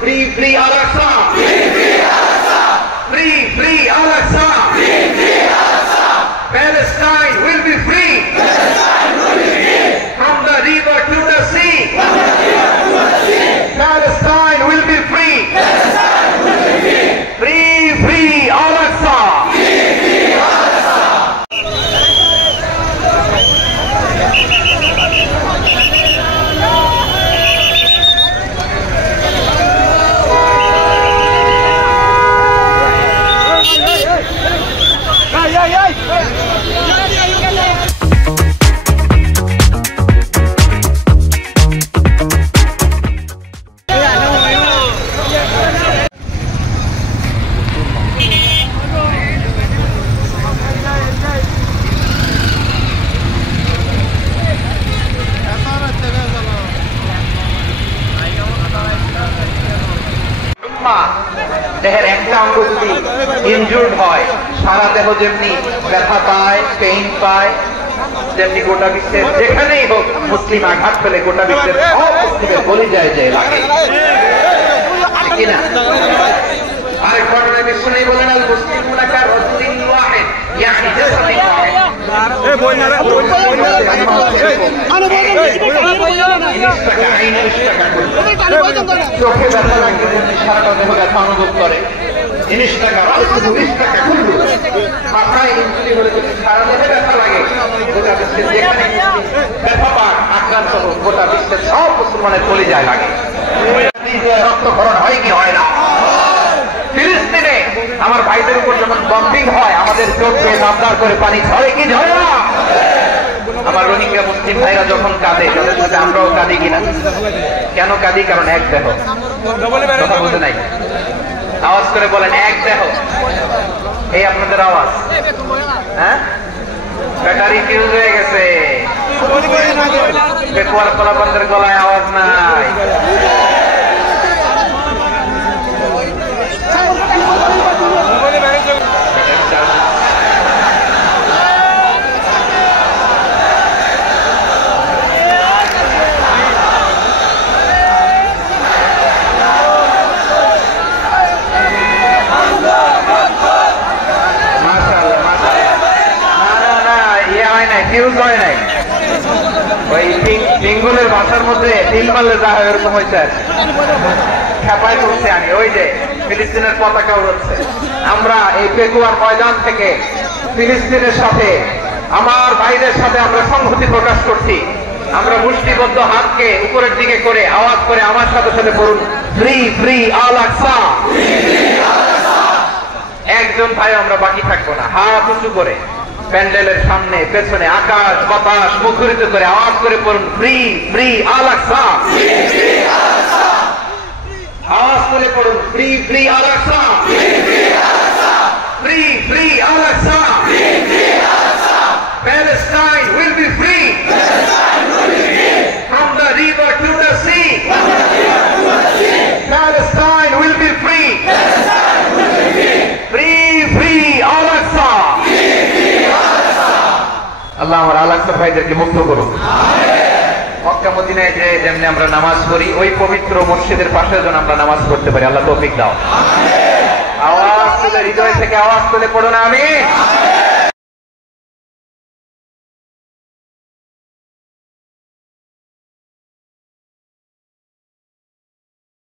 free, free Al-Aqsa. Free, free Al-Aqsa. Free, free Al-Aqsa. Free, free Al-Aqsa. Palestine will be free. Palestine will be free. From the river to the sea. From the river to the sea. Palestine will be free. Palestine will be free. Free, free Al-Aqsa. Free, free Al-Aqsa. দেহের একটা অঙ্গ যদি injured হয় সারা দেহ যেমনি ব্যথা পায়, pain পায়, তেমনি গোটা বিশ্বের যেখানেই হোক মুসলিম আঘাত পেলে গোটা বিশ্বের সব মুসলিমের বলি যায় যে লাগে কিনা। আরেক ঘটনায় বিশ্ব নেই বলেন আল মুসলিমুনা কা রাজুলিন ওয়াহিদ ইয়ানি জাসাদিন ওয়াহিদ। চোখে ব্যথা লাগলে সারাটা দেহ ব্যথা অনুভব করে। জিনিস টাকা মাথায় ইঞ্জুরি হলে যদি সারা দেহে ব্যথা লাগে গোটা বিশ্বের যেখানে ব্যথা পাক আক্রান্ত হোক গোটা বিশ্বের সব মুসলমানের কলিজায় লাগে। রক্তক্ষরণ হয় কি হয় না? ফিলিস্তিনে আমার ভাইদের উপর যখন বম্বিং হয় আমাদের চোখ বেয়ে নামদার করে পানি ঝরে কি ঝরে না? আমার রোহিঙ্গা মুসলিম ভাইরা যখন কাঁদে তাদের সাথে আমরাও কাঁদি কিনা? কেন কাঁদি? কারণ এক দেহ। কথা বলতে নাই, আওয়াজ করে বলেন এক দেহ। এই আপনাদের আওয়াজ, হ্যাঁ? ব্যাটারি ফিউজ হয়ে গেছে, পেকুয়ার কলাবন্ধের গলায় আওয়াজ নাই। বেঙ্গলের ভাষার মধ্যে তিল মারলে যা হয় এরকম হয়েছে, খেপায় করছে। আমি ওই যে ফিলিস্তিনের পতাকা উড়ছে। আমরা এই পেকুয়ার ময়দান থেকে ফিলিস্তিনের সাথে আমার ভাইদের সাথে আমরা সংহতি প্রকাশ করছি। আমরা মুষ্টিবদ্ধ হাতকে উপরের দিকে করে আওয়াজ করে আমার সাথে সাথে পড়ুন, ফ্রি ফ্রি আল-আকসা। একজন ভাই আমরা বাকি থাকবো না। হাত উঁচু করে প্যান্ডেলের সামনে পেছনে আকাশ বাতাস মুখরিত করে আওয়াজ করে পড়ুন, ফ্রি ফ্রি আল-আকসা। আওয়াজ করে পড়ুন, free free Al Aqsa. Free free Al Aqsa. Palestine will be free. From the river to the sea. Palestine will be free. Free free Al-Aqsa. আল্লাহ আমার আল-আকসা ভাইদেরকে মুক্ত করুন। মক্কা মদিনায় যে যেমনি আমরা নামাজ পড়ি ওই পবিত্র মসজিদের পাশে যেন আমরা নামাজ পড়তে পারি। আল্লাহ তৌফিক দাও। আওয়াজ তুলে হৃদয় থেকে আওয়াজ তুলে পড়ুন আমিন।